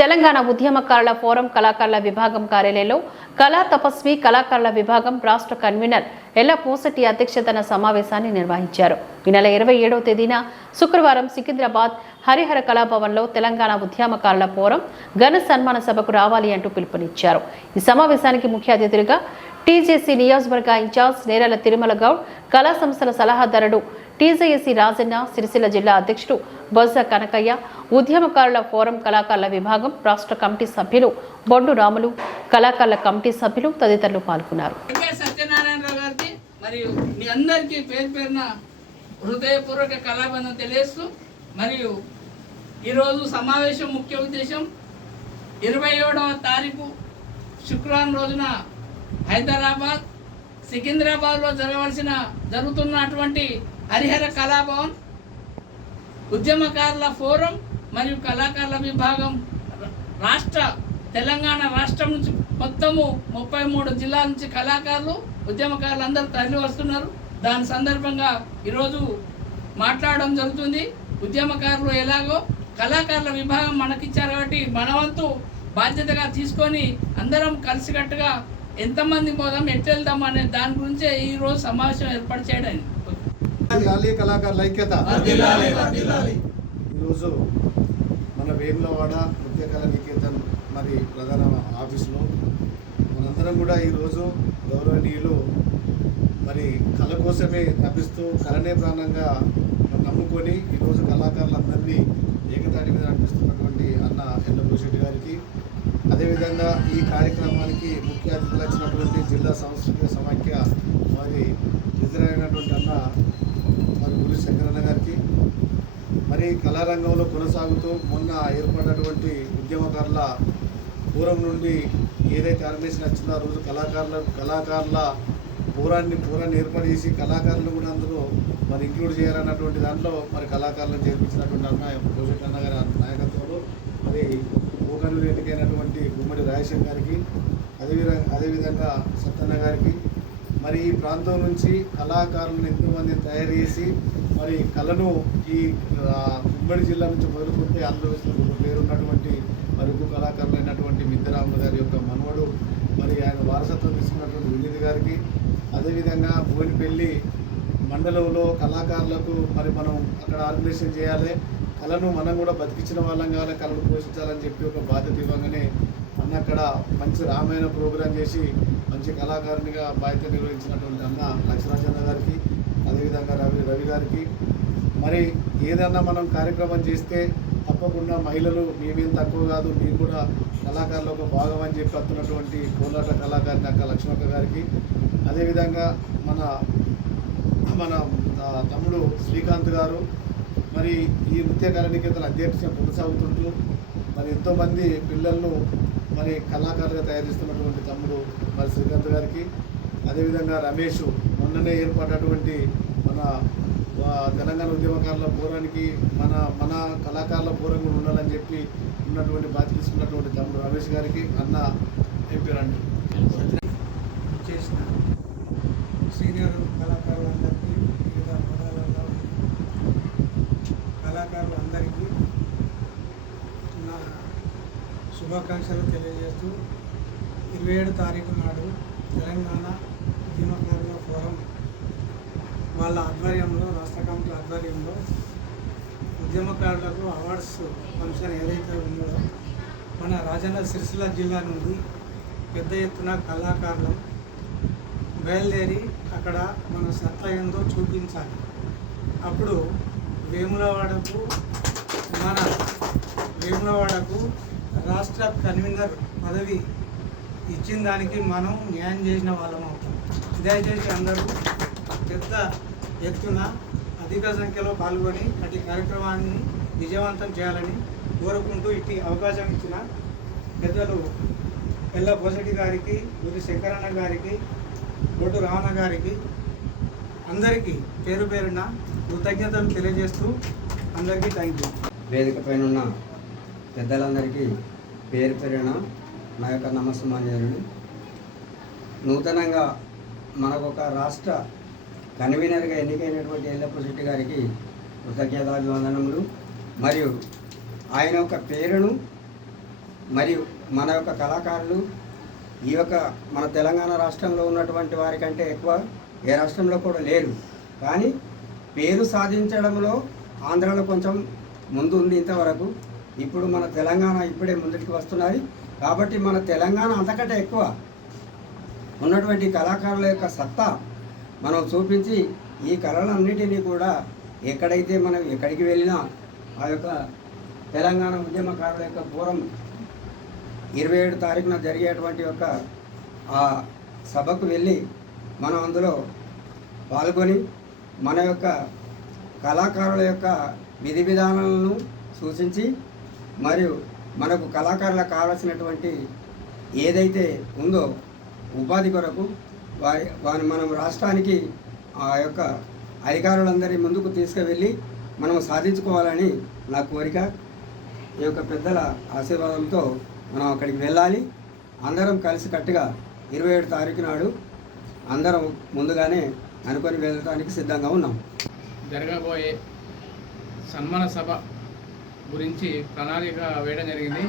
తెలంగాణ ఉద్యమకారుల ఫోరం కళాకారుల విభాగం కార్యాలయంలో కళా తపస్వి కళాకారుల విభాగం రాష్ట్ర కన్వీనర్ ఎల్ల పూసటి అధ్యక్షతన సమావేశాన్ని నిర్వహించారు. ఈ నెల ఇరవై ఏడవ తేదీన శుక్రవారం సికింద్రాబాద్ హరిహర కళాభవన్లో తెలంగాణ ఉద్యమకారుల ఫోరం ఘన సన్మాన సభకు రావాలి అంటూ పిలుపునిచ్చారు. ఈ సమావేశానికి ముఖ్య అతిథులుగా టీజేసీ నియోజకవర్గ ఇన్ఛార్జ్ నేరల తిరుమల గౌడ్ కళా సంస్థల సలహాదారుడు టీజేఎస్సీ రాజన్న సిరిసిల్ల జిల్లా అధ్యక్షుడు బొజ్జ కనకయ్య ఉద్యమకారుల ఫోరం కళాకారుల విభాగం రాష్ట్ర కమిటీ సభ్యులు బొండు రాములు కళాకారుల కమిటీ సభ్యులు తదితరులు పాల్గొన్నారు. గారికి మరియు మీ అందరికీ పేరు పేరున హృదయపూర్వక కళాబంధం తెలియస్తూ మరియు ఈరోజు సమావేశం ముఖ్య ఉద్దేశం ఇరవై ఏడవ తారీఖు శుక్రవారం రోజున హైదరాబాద్ సికింద్రాబాద్లో జరగవలసిన జరుగుతున్నటువంటి హరిహర కళాభవన్ ఉద్యమకారుల ఫోరం మరియు కళాకారుల విభాగం రాష్ట్ర తెలంగాణ రాష్ట్రం నుంచి మొత్తము ముప్పై మూడు జిల్లాల నుంచి కళాకారులు ఉద్యమకారులు అందరూ తరలి వస్తున్నారు దాని సందర్భంగా ఈరోజు మాట్లాడడం జరుగుతుంది. ఉద్యమకారులు ఎలాగో కళాకారుల విభాగం మనకిచ్చారు కాబట్టి మన వంతు బాధ్యతగా తీసుకొని అందరం కలిసికట్టుగా ఎంతమంది పోదాం ఎట్టు వెళ్దాం అనే దాని గురించే ఈరోజు సమావేశం ఏర్పాటు చేయడానికి వర్ధిల్లాలి కళాకారుల ఐక్యత. ఈరోజు మన వేములవాడ నృత్యకళ నికేతన్ మరి ప్రధాన ఆఫీసులో మనందరం కూడా ఈరోజు గౌరవనీయులు మరి కళ కోసమే తప్పిస్తూ కళనే ప్రాణంగా నమ్ముకొని ఈరోజు కళాకారులందరినీ ఏకతాటి మీద నడిపిస్తున్నటువంటి అన్న ఎల్లభూషెడ్డి గారికి. అదేవిధంగా ఈ కార్యక్రమానికి సాంస్కృతిక సమాఖ్య మరి ఎదురైనటువంటి అన్న మరి గురి శంకరన్న గారికి మరి కళారంగంలో కొనసాగుతూ మొన్న ఏర్పడినటువంటి ఉద్యమకారుల పూర్వం నుండి ఏదైతే ఆర్గనైజేషన్ వచ్చిందో ఆ రోజు కళాకారుల కళాకారుల పూరాన్ని పూరాన్ని ఏర్పాటు చేసి కళాకారులు కూడా అందులో మరి ఇంక్లూడ్ చేయాలన్నటువంటి దాంట్లో మరి కళాకారులను చేర్పించినటువంటి అన్న భూషట్ అన్న గారి నాయకత్వంలో మరి ఊకను ఎన్నికైనటువంటి గుమ్మడి రాజశేఖర్ గారికి అదేవిధంగా అదేవిధంగా సత్తన్న గారికి మరి ఈ ప్రాంతం నుంచి కళాకారులను ఎంతోమంది తయారు చేసి మరి కళను ఈ ఉమ్మడి జిల్లా నుంచి మొదలుకుంటే ఆంధ్రప్రదేశ్లో ఒక పేరున్నటువంటి మరి ఉప కళాకారులు అయినటువంటి మిద్దరాములు గారి యొక్క మనవడు మరి ఆయన వారసత్వం తీసుకున్నటువంటి వినీత్ గారికి అదేవిధంగా భువనపల్లి మండలంలో కళాకారులకు మరి మనం అక్కడ ఆర్గనైజేషన్ చేయాలి. కళను మనం కూడా బతికించిన వాళ్ళం కావాలి కళను పోషించాలని చెప్పి ఒక బాధ్యత ఇవ్వగానే అన్న అక్కడ మంచి రామాయణ ప్రోగ్రాం చేసి మంచి కళాకారునిగా బాధ్యత నిర్వహించినటువంటి అన్న లక్ష్మణచంద్ర గారికి అదేవిధంగా రవి రవి గారికి. మరి ఏదన్నా మనం కార్యక్రమం చేస్తే తప్పకుండా మహిళలు మేమేం తక్కువ కాదు మీరు కూడా కళాకారులు ఒక భాగం అని చెప్పి వస్తున్నటువంటి కోలాట కళాకారిని అక్క లక్ష్మక్క గారికి. అదేవిధంగా మన మన తమ్ముడు శ్రీకాంత్ గారు మరి ఈ నృత్య కళానికేతన అధ్యక్ష కొనసాగుతుంటూ మరి ఎంతోమంది పిల్లలను మరి కళాకారులుగా తయారు చేస్తున్నటువంటి తమ్ముడు మరి శ్రీకాంత్ గారికి అదేవిధంగా రమేష్ మొన్ననే ఏర్పడినటువంటి మన తెలంగాణ ఉద్యమకారుల పూరానికి మన మన కళాకారుల పూర్వంగా ఉండాలని చెప్పి ఉన్నటువంటి బాధ్యత తీసుకున్నటువంటి తమ్ముడు రమేష్ గారికి అన్న ఎంపీ రండి చేసిన శుభాకాంక్షలు తెలియజేస్తూ ఇరవై ఏడు తారీఖు నాడు తెలంగాణ ఉద్యమకారుల ఫోరం వాళ్ళ ఆధ్వర్యంలో రాష్ట్ర కమిటీ ఆధ్వర్యంలో ఉద్యమకారులకు అవార్డ్స్ ఫంక్షన్ ఏదైతే ఉందో మన రాజన్న సిరిసిల్ల జిల్లా నుండి పెద్ద ఎత్తున కళాకారులు బయలుదేరి అక్కడ మన సత్తా ఏందో చూపించాలి. అప్పుడు వేములవాడకు మన వేములవాడకు రాష్ట్ర కన్వీనర్ పదవి ఇచ్చిన దానికి మనం న్యాయం చేసిన వాళ్ళం అవుతాం దయచేసి అందరూ పెద్ద ఎత్తున అధిక సంఖ్యలో పాల్గొని అటు కార్యక్రమాన్ని విజయవంతం చేయాలని కోరుకుంటూ ఇటు అవకాశం ఇచ్చిన పెద్దలు ఎల్ల పోసటి గారికి గురి శంకరన్న గారికి బొడ్డు రావణ గారికి అందరికీ పేరు పేరున కృతజ్ఞతలు తెలియజేస్తూ అందరికీ థ్యాంక్ యూ వేదిక పైన ఉన్న పెద్దలందరికీ పేరు పెరిగిన నా యొక్క నమస్సమాంజలు నూతనంగా మనకు ఒక రాష్ట్ర కన్వీనర్గా ఎన్నికైనటువంటి ఎల్లప్ప శెట్టి గారికి కృతజ్ఞతాభివందనములు. మరియు ఆయన యొక్క పేరును మరియు మన యొక్క కళాకారులు ఈ యొక్క మన తెలంగాణ రాష్ట్రంలో ఉన్నటువంటి వారికంటే ఎక్కువ ఏ రాష్ట్రంలో కూడా లేరు. కానీ పేరు సాధించడంలో ఆంధ్రాలో కొంచెం ముందు ఉంది ఇంతవరకు. ఇప్పుడు మన తెలంగాణ ఇప్పుడే ముందుకు వస్తున్నది. కాబట్టి మన తెలంగాణ అంతకంటే ఎక్కువ ఉన్నటువంటి కళాకారుల యొక్క సత్తా మనం చూపించి ఈ కళలన్నిటినీ కూడా ఎక్కడైతే మనం ఎక్కడికి వెళ్ళినా ఆ యొక్క తెలంగాణ ఉద్యమకారుల యొక్క పూర్వం ఇరవై ఏడు తారీఖున జరిగేటువంటి యొక్క ఆ సభకు వెళ్ళి మనం అందులో పాల్గొని మన యొక్క కళాకారుల యొక్క విధి విధానాలను సూచించి మరియు మనకు కళాకారులకు కావాల్సినటువంటి ఏదైతే ఉందో ఉపాధి కొరకు వారి వారి మనం రాష్ట్రానికి ఆ యొక్క అధికారులందరి ముందుకు తీసుకువెళ్ళి మనం సాధించుకోవాలని నా కోరిక. ఈ యొక్క పెద్దల ఆశీర్వాదంతో మనం అక్కడికి వెళ్ళాలి. అందరం కలిసి కట్టుగా ఇరవై ఏడు తారీఖు నాడు అందరం ముందుగానే అనుకొని వెళ్ళడానికి సిద్ధంగా ఉన్నాం. జరగబోయే సన్మాన సభ గురించి ప్రణాళిక వేయడం జరిగింది.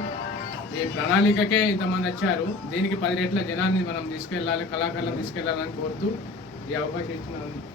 ఈ ప్రణాళికకే ఇంతమంది వచ్చారు. దీనికి పది రెట్ల జనాన్ని మనం తీసుకెళ్ళాలి కళాకారులను తీసుకెళ్ళాలని కోరుతూ ఈ అవకాశం ఇచ్చిన